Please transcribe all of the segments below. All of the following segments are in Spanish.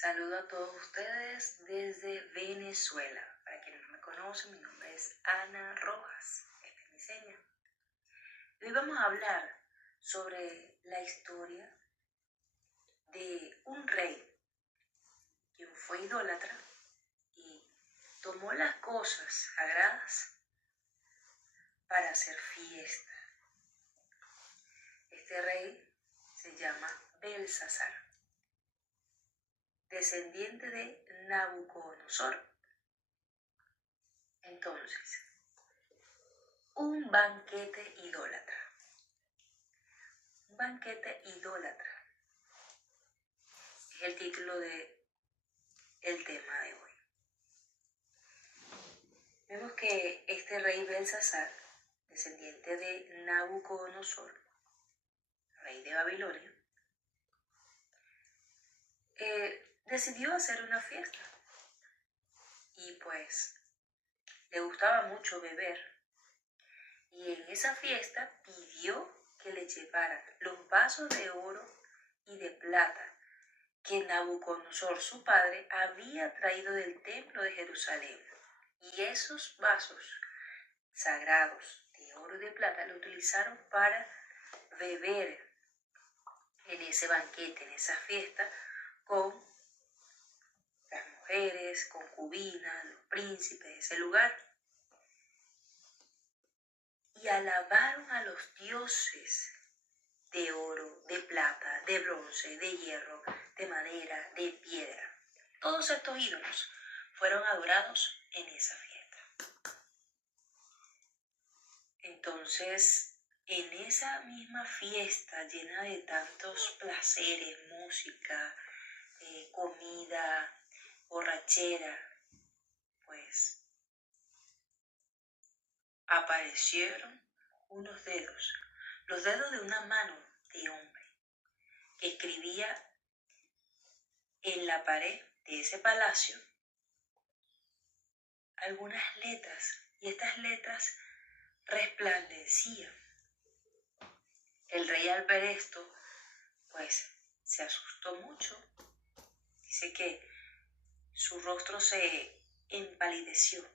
Saludo a todos ustedes desde Venezuela. Para quienes no me conocen, mi nombre es Ana Rojas. Esta es mi seña. Hoy vamos a hablar sobre la historia de un rey quien fue idólatra y tomó las cosas sagradas para hacer fiesta. Este rey se llama Belsasar, descendiente de Nabucodonosor. Entonces, un banquete idólatra. Un banquete idólatra es el título del tema de hoy. Vemos que este rey Belsasar, descendiente de Nabucodonosor, rey de Babilonia, decidió hacer una fiesta. Y pues le gustaba mucho beber. Y en esa fiesta pidió que le llevaran los vasos de oro y de plata que Nabucodonosor, su padre, había traído del templo de Jerusalén. Y esos vasos sagrados de oro y de plata lo utilizaron para beber en ese banquete, en esa fiesta, con las mujeres, concubinas, los príncipes de ese lugar. Y alabaron a los dioses de oro, de plata, de bronce, de hierro, de madera, de piedra. Todos estos ídolos fueron adorados en esa fiesta. Entonces, en esa misma fiesta llena de tantos placeres, música, comida, borrachera, pues aparecieron unos dedos, los dedos de una mano de hombre, que escribía en la pared de ese palacio algunas letras, y estas letras resplandecían. El rey al ver esto, pues se asustó mucho. Dice que su rostro se empalideció,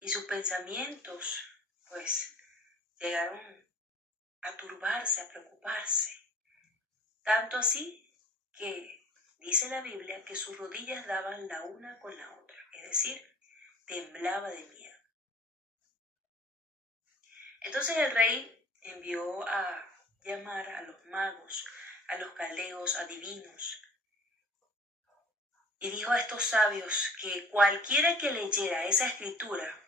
y sus pensamientos, pues, llegaron a turbarse, a preocuparse. Tanto así que dice la Biblia que sus rodillas daban la una con la otra, es decir, temblaba de miedo. Entonces el rey envió a llamar a los magos, a los caldeos, adivinos, y dijo a estos sabios que cualquiera que leyera esa escritura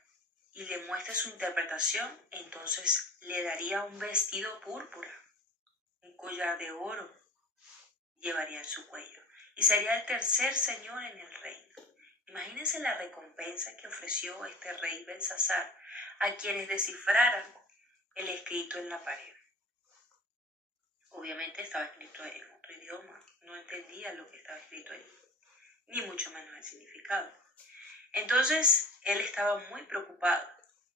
y le muestre su interpretación, entonces le daría un vestido púrpura, un collar de oro llevaría en su cuello, y sería el tercer señor en el reino. Imagínense la recompensa que ofreció este rey Belsasar a quienes descifraran el escrito en la pared. Obviamente estaba escrito en otro idioma, no entendía lo que estaba escrito ahí, ni mucho menos el significado. Entonces él estaba muy preocupado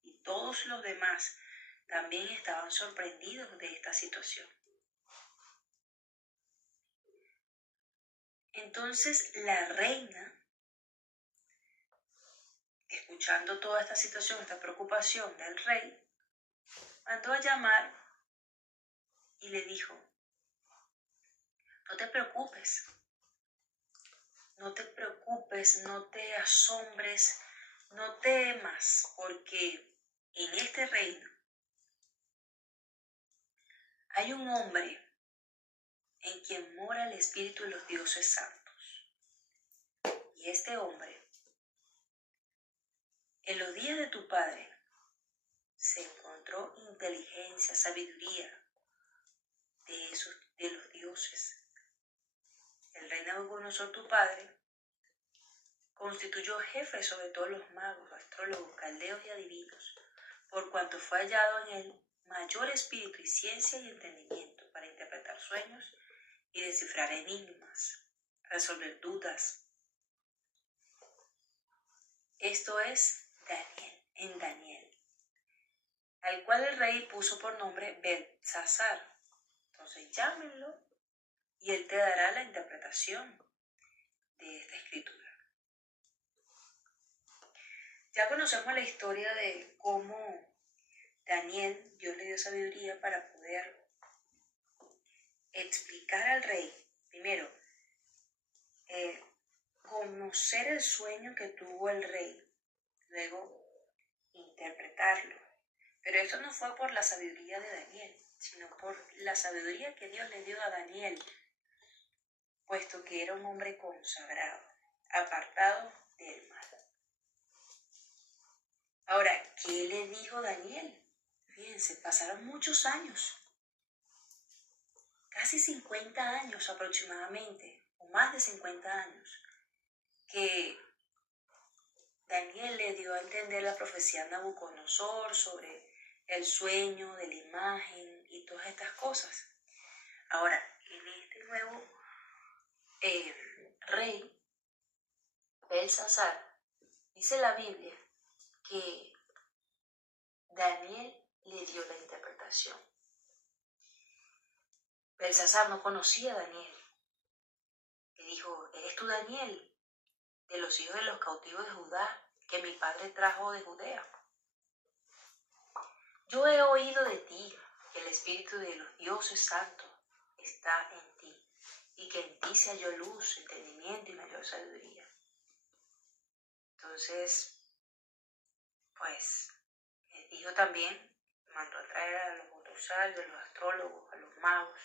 y todos los demás también estaban sorprendidos de esta situación. Entonces la reina, escuchando toda esta situación, esta preocupación del rey, mandó a llamar y le dijo: no te preocupes, no te asombres, no temas, porque en este reino hay un hombre en quien mora el Espíritu de los dioses santos. Y este hombre, en los días de tu padre, se encontró inteligencia, sabiduría de los dioses. El rey Nabucodonosor, tu padre, constituyó jefe sobre todos los magos, astrólogos, caldeos y adivinos, por cuanto fue hallado en él mayor espíritu y ciencia y entendimiento para interpretar sueños y descifrar enigmas, resolver dudas. Esto es Daniel, en Daniel. al cual el rey puso por nombre Belsasar. Entonces llámenlo y él te dará la interpretación de esta escritura. Ya conocemos la historia de cómo Daniel, Dios le dio sabiduría para poder explicar al rey, primero, conocer el sueño que tuvo el rey, luego interpretarlo. Pero esto no fue por la sabiduría de Daniel, sino por la sabiduría que Dios le dio a Daniel, puesto que era un hombre consagrado, apartado del mal. Ahora, ¿qué le dijo Daniel? Fíjense, pasaron muchos años, casi 50 años aproximadamente, o más de 50 años, que Daniel le dio a entender la profecía a Nabucodonosor sobre el sueño de la imagen y todas estas cosas. Ahora, en este nuevo rey, Belsasar, dice la Biblia que Daniel le dio la interpretación. Belsasar no conocía a Daniel. Le dijo, ¿eres tú Daniel, de los hijos de los cautivos de Judá, que mi padre trajo de Judea? Yo he oído de ti que el Espíritu de los dioses santos está en ti, y que en ti se halló luz, entendimiento y mayor sabiduría. Entonces, pues, dijo también, mandó a traer a los otros sabios, a los astrólogos, a los magos.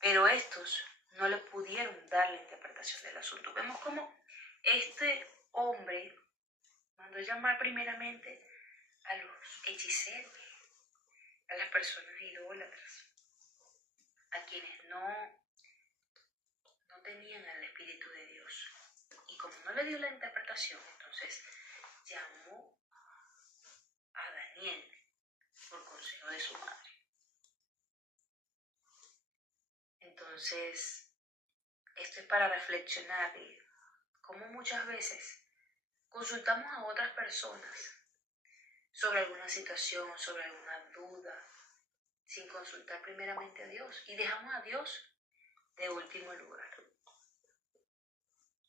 Pero estos no le pudieron dar la interpretación del asunto. Vemos cómo este hombre mandó llamar primeramente a los hechiceros, a las personas idólatras, a quienes no tenían el Espíritu de Dios. Y como no le dio la interpretación, entonces llamó a Daniel por consejo de su madre. Entonces, esto es para reflexionar de cómo muchas veces consultamos a otras personas sobre alguna situación, sobre alguna duda, sin consultar primeramente a Dios, y dejamos a Dios de último lugar.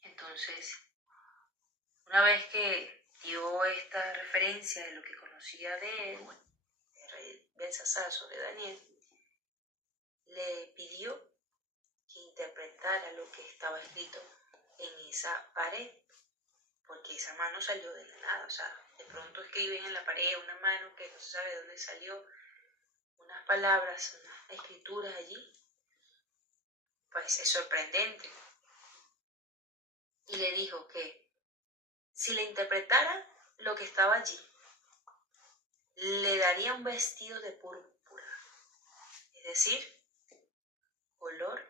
Entonces, una vez que dio esta referencia de lo que conocía de él, el rey Belsasar sobre Daniel, le pidió que interpretara lo que estaba escrito en esa pared, porque esa mano salió de la nada. O sea, de pronto escriben en la pared una mano que no se sabe de dónde salió, unas palabras, unas escrituras allí, pues es sorprendente. Y le dijo que si le interpretara lo que estaba allí, le daría un vestido de púrpura, es decir, color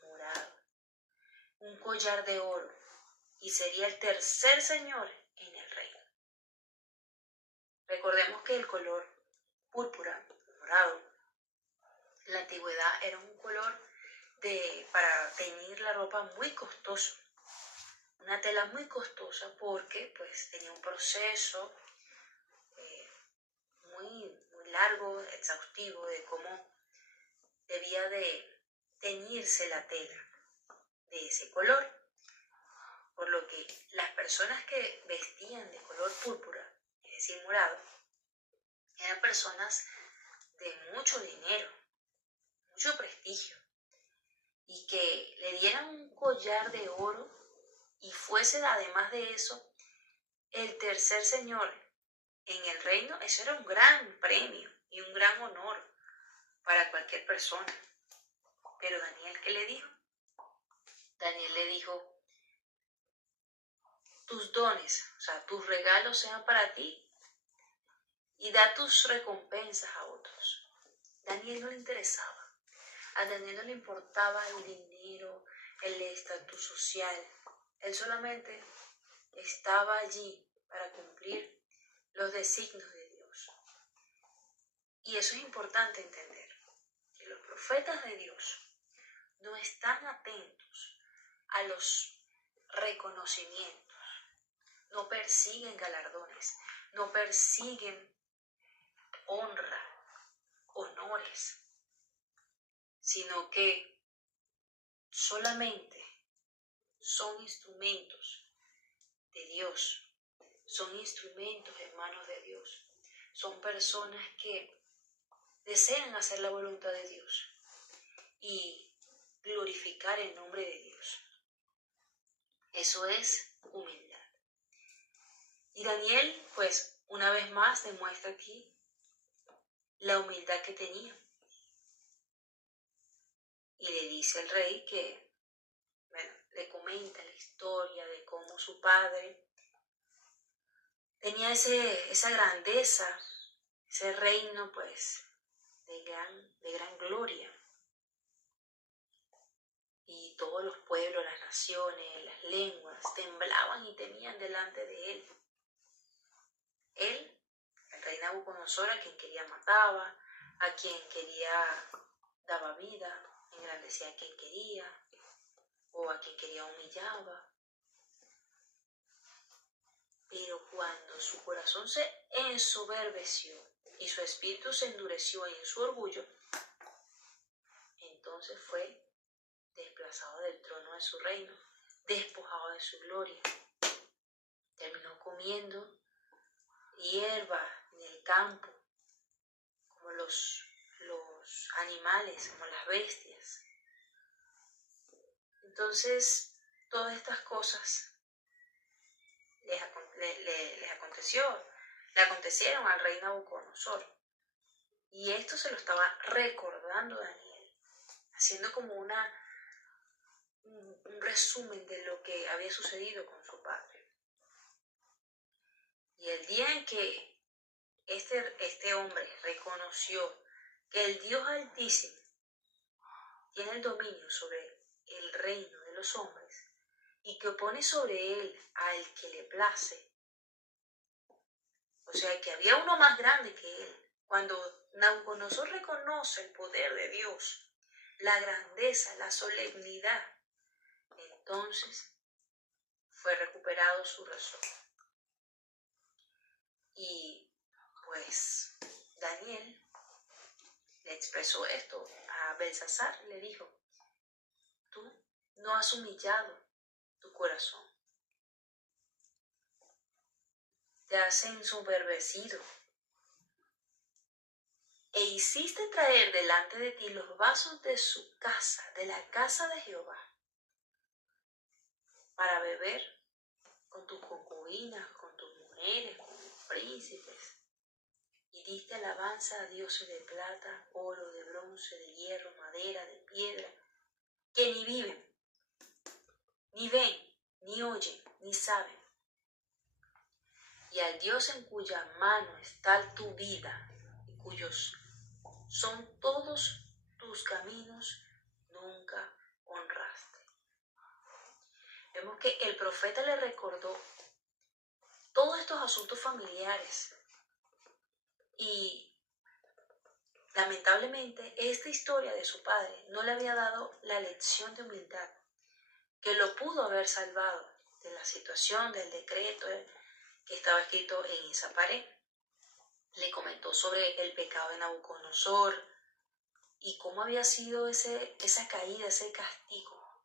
morado, un collar de oro, y sería el tercer señor en el reino. Recordemos que el color púrpura, morado, en la antigüedad era un color para teñir la ropa muy costoso, una tela muy costosa, porque pues tenía un proceso muy largo, exhaustivo, de cómo debía de teñirse la tela de ese color, por lo que las personas que vestían de color púrpura, es decir, morado, eran personas de mucho dinero, mucho prestigio, y que le dieran un collar de oro y fuese además de eso el tercer señor en el reino. Eso era un gran premio y un gran honor para cualquier persona. Pero Daniel, ¿qué le dijo? Daniel le dijo, tus dones, o sea, tus regalos sean para ti y da tus recompensas a otros. Daniel no le interesaba. A Daniel no le importaba el dinero, el estatus social. Él solamente estaba allí para cumplir los designios de Dios. Y eso es importante entender, que los profetas de Dios no están atentos a los reconocimientos, no persiguen galardones, no persiguen honra, honores, sino que solamente son instrumentos de Dios, son instrumentos en manos de Dios, son personas que desean hacer la voluntad de Dios y glorificar el nombre de Dios. Eso es humildad. Y Daniel, pues, una vez más demuestra aquí la humildad que tenía. Y le dice al rey que, bueno, le comenta la historia de cómo su padre tenía esa grandeza, ese reino, pues, de gran gloria. Y todos los pueblos, las naciones, las lenguas temblaban y temían delante de él. Él, el rey Nabucodonosor, a quien quería mataba, a quien quería daba vida, engrandecía a quien quería, o a quien quería humillaba. Pero cuando su corazón se ensoberbeció y su espíritu se endureció en su orgullo, entonces fue desplazado del trono de su reino, despojado de su gloria. Terminó comiendo hierba en el campo, como los animales, como las bestias. Entonces, todas estas cosas le acontecieron al rey Nabucodonosor. Y esto se lo estaba recordando Daniel, haciendo como un resumen de lo que había sucedido con su padre. Y el día en que este hombre reconoció que el Dios Altísimo tiene el dominio sobre el reino de los hombres y que opone sobre él al que le place, o sea que había uno más grande que él. Cuando Nabucodonosor reconoce el poder de Dios, la grandeza, la solemnidad, entonces fue recuperado su razón. Y pues Daniel le expresó esto a Belsasar, le dijo: tú no has humillado tu corazón, te has ensoberbecido e hiciste traer delante de ti los vasos de su casa, de la casa de Jehová, para beber con tus concubinas, con tus mujeres, con tus príncipes, y diste alabanza a dioses de plata, oro, de bronce, de hierro, madera, de piedra, que ni viven, ni ven, ni oyen, ni saben. Y al Dios en cuya mano está tu vida, y cuyos son todos tus caminos, nunca honraste. Vemos que el profeta le recordó todos estos asuntos familiares y lamentablemente esta historia de su padre no le había dado la lección de humildad que lo pudo haber salvado de la situación, del decreto que estaba escrito en esa pared. Le comentó sobre el pecado de Nabucodonosor y cómo había sido esa caída, ese castigo,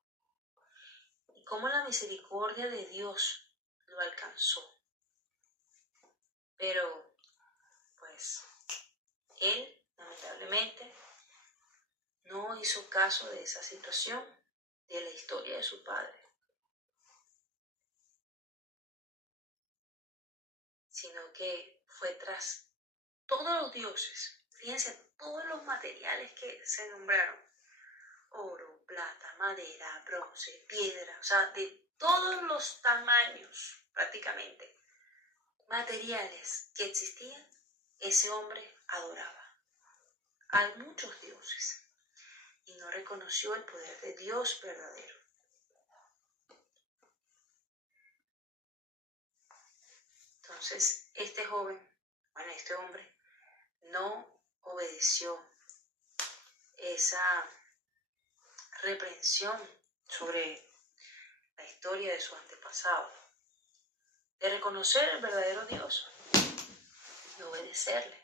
y cómo la misericordia de Dios lo alcanzó. Pero, pues, él, lamentablemente, no hizo caso de esa situación, de la historia de su padre, sino que fue tras todos los dioses. Fíjense, todos los materiales que se nombraron: oro, plata, madera, bronce, piedra, o sea, de todos los tamaños prácticamente, materiales que existían, ese hombre adoraba a muchos dioses y no reconoció el poder de Dios verdadero. Entonces, este hombre, no obedeció esa reprensión sobre la historia de su antepasado, de reconocer el verdadero Dios. y obedecerle.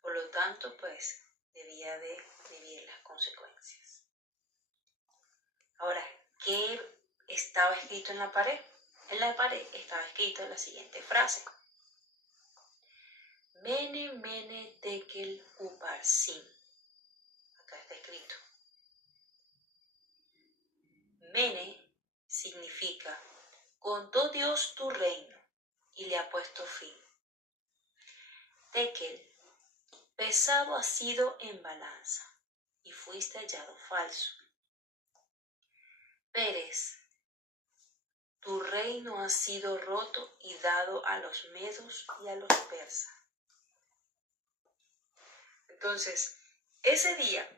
Por lo tanto, pues, debía de vivir las consecuencias. Ahora, ¿qué estaba escrito en la pared? En la pared estaba escrita la siguiente frase. Mene, mene, tekel, uparsin. Acá está escrito. Mene significa, contó Dios tu reino y le ha puesto fin. Tekel, pesado has sido en balanza y fuiste hallado falso. Pérez, tu reino ha sido roto y dado a los medos y a los persas. Entonces, ese día,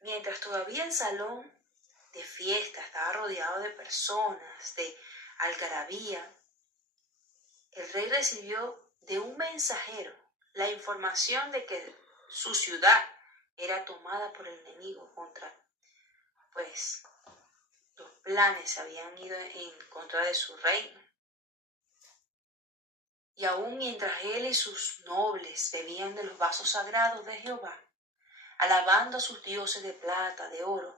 mientras todavía el salón de fiesta estaba rodeado de personas, de algarabía, el rey recibió de un mensajero la información de que su ciudad era tomada por el enemigo contra, pues, los planes habían ido en contra de su reino. Y aún mientras él y sus nobles bebían de los vasos sagrados de Jehová, alabando a sus dioses de plata, de oro,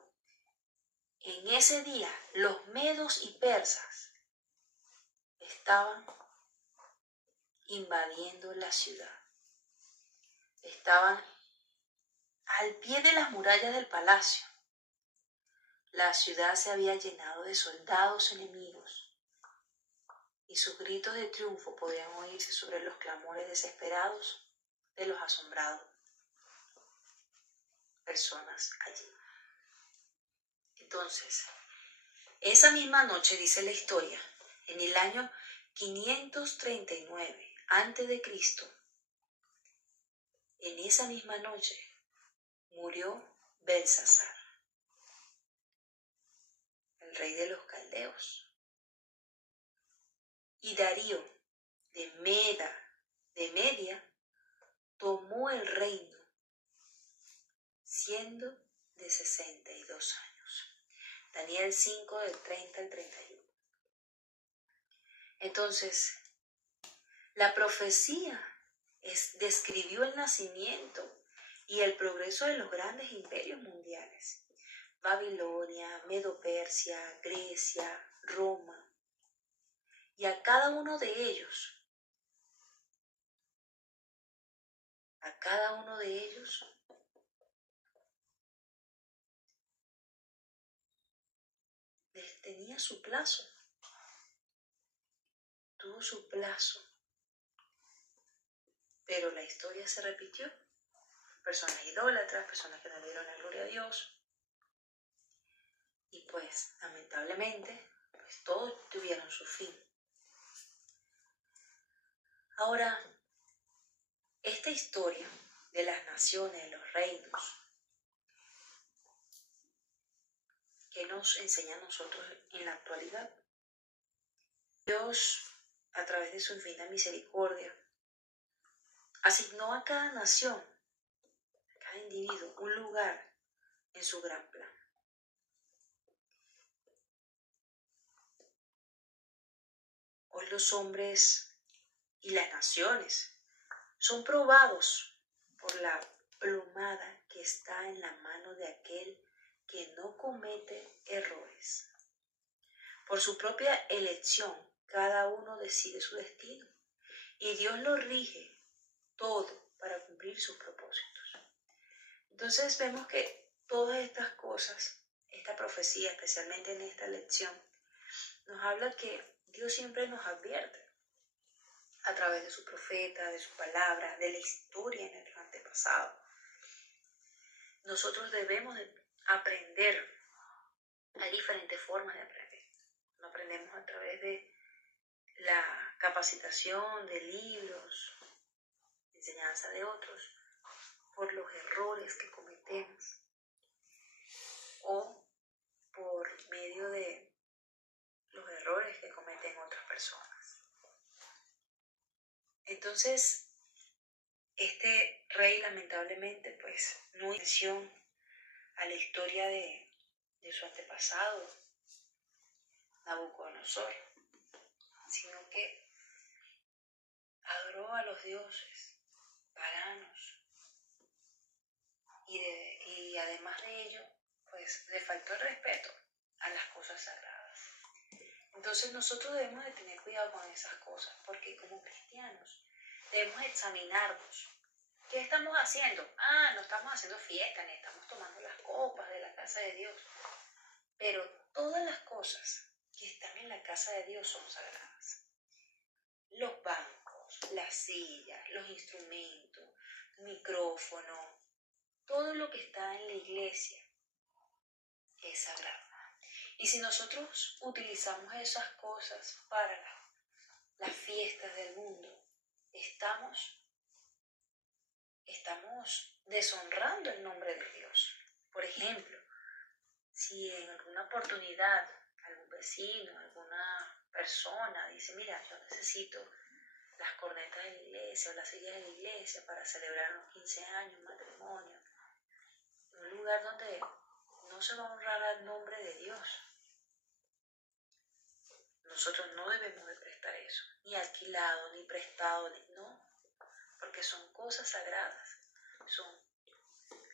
en ese día los medos y persas estaban invadiendo la ciudad. Estaban al pie de las murallas del palacio. La ciudad se había llenado de soldados enemigos y sus gritos de triunfo podían oírse sobre los clamores desesperados de los asombrados personas allí. Entonces, esa misma noche, dice la historia, en el año 539 a.C., en esa misma noche murió Belsasar, el rey de los caldeos. Y Darío de Media tomó el reino, siendo de 62 años. Daniel 5, del 30 al 31. Entonces, la profecía describió el nacimiento y el progreso de los grandes imperios mundiales. Babilonia, Medo-Persia, Grecia, Roma. Y a cada uno de ellos, les tenía su plazo. Tuvo su plazo. Pero la historia se repitió. Personas idólatras, personas que no le dieron la gloria a Dios. Y pues, lamentablemente, pues todos tuvieron su fin. Ahora, esta historia de las naciones, de los reinos, ¿qué nos enseña a nosotros en la actualidad? Dios, a través de su infinita misericordia, asignó a cada nación, a cada individuo, un lugar en su gran plan. Hoy los hombres y las naciones son probados por la plomada que está en la mano de aquel que no comete errores. Por su propia elección, cada uno decide su destino y Dios lo rige todo para cumplir sus propósitos. Entonces vemos que todas estas cosas, esta profecía, especialmente en esta lección, nos habla que Dios siempre nos advierte a través de su profeta, de su palabra, de la historia en nuestros antepasados. Nosotros debemos de aprender. Hay diferentes formas de aprender. No aprendemos a través de la capacitación de libros, enseñanza de otros, por los errores que cometemos o por medio de los errores que cometen otras personas. Entonces, este rey lamentablemente pues no hizo a la historia de su antepasado, Nabucodonosor, sino que adoró a los dioses paganos y además de ello, pues le faltó el respeto a las cosas sagradas. Entonces nosotros debemos de tener cuidado con esas cosas, porque como cristianos debemos examinarnos. ¿Qué estamos haciendo? No estamos haciendo fiesta, ni estamos tomando las copas de la casa de Dios. Pero todas las cosas que están en la casa de Dios son sagradas. Los bancos, las sillas, los instrumentos, micrófono, todo lo que está en la iglesia es sagrado. Y si nosotros utilizamos esas cosas para las fiestas del mundo, estamos deshonrando el nombre de Dios. Por ejemplo, si en alguna oportunidad algún vecino, alguna persona dice, mira, yo necesito las cornetas de la iglesia o las sillas de la iglesia para celebrar unos 15 años, un matrimonio, en un lugar donde no se va a honrar al nombre de Dios, nosotros no debemos de prestar eso, ni alquilado, ni prestado, no, porque son cosas sagradas, son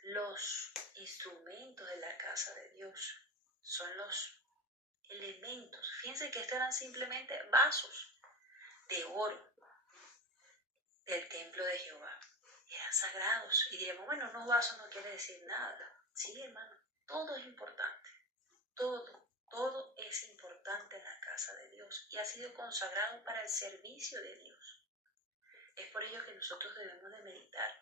los instrumentos de la casa de Dios, son los elementos. Fíjense que estos eran simplemente vasos de oro del templo de Jehová. Eran sagrados. Y diremos, bueno, unos vasos no quiere decir nada. Sí, hermano, todo es importante. Todo es importante en la casa de Dios y ha sido consagrado para el servicio de Dios. Es por ello que nosotros debemos de meditar.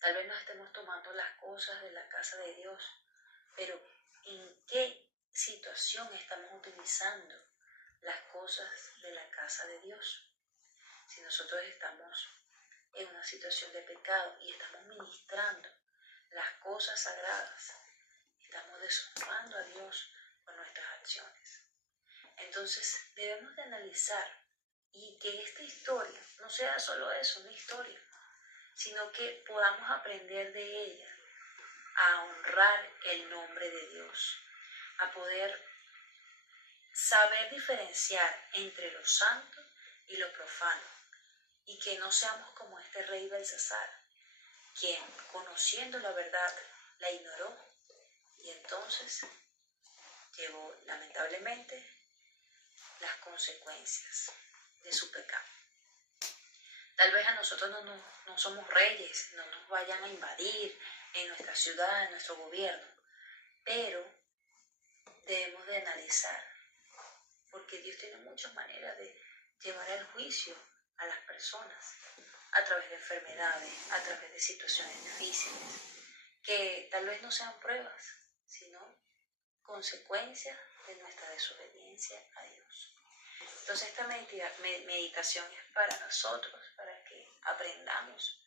Tal vez no estemos tomando las cosas de la casa de Dios, pero ¿en qué situación estamos utilizando las cosas de la casa de Dios? Si nosotros estamos en una situación de pecado y estamos ministrando las cosas sagradas, estamos deshonrando a Dios con nuestras acciones. Entonces debemos de analizar y que esta historia no sea solo eso, una historia, sino que podamos aprender de ella a honrar el nombre de Dios, a poder saber diferenciar entre lo santo y lo profano, y que no seamos como este rey Belsasar, quien conociendo la verdad la ignoró y entonces llevó lamentablemente las consecuencias de su pecado. Tal vez a nosotros no somos reyes, no nos vayan a invadir en nuestra ciudad, en nuestro gobierno, pero debemos de analizar, porque Dios tiene muchas maneras de llevar el juicio a las personas, a través de enfermedades, a través de situaciones difíciles, que tal vez no sean pruebas, sino consecuencias de nuestra desobediencia a Dios. Entonces esta meditación es para nosotros, para que aprendamos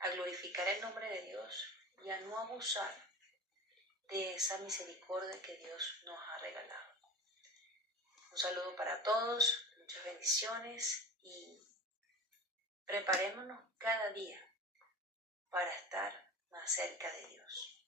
a glorificar el nombre de Dios y a no abusar de esa misericordia que Dios nos ha regalado. Un saludo para todos, muchas bendiciones y preparémonos cada día para estar más cerca de Dios.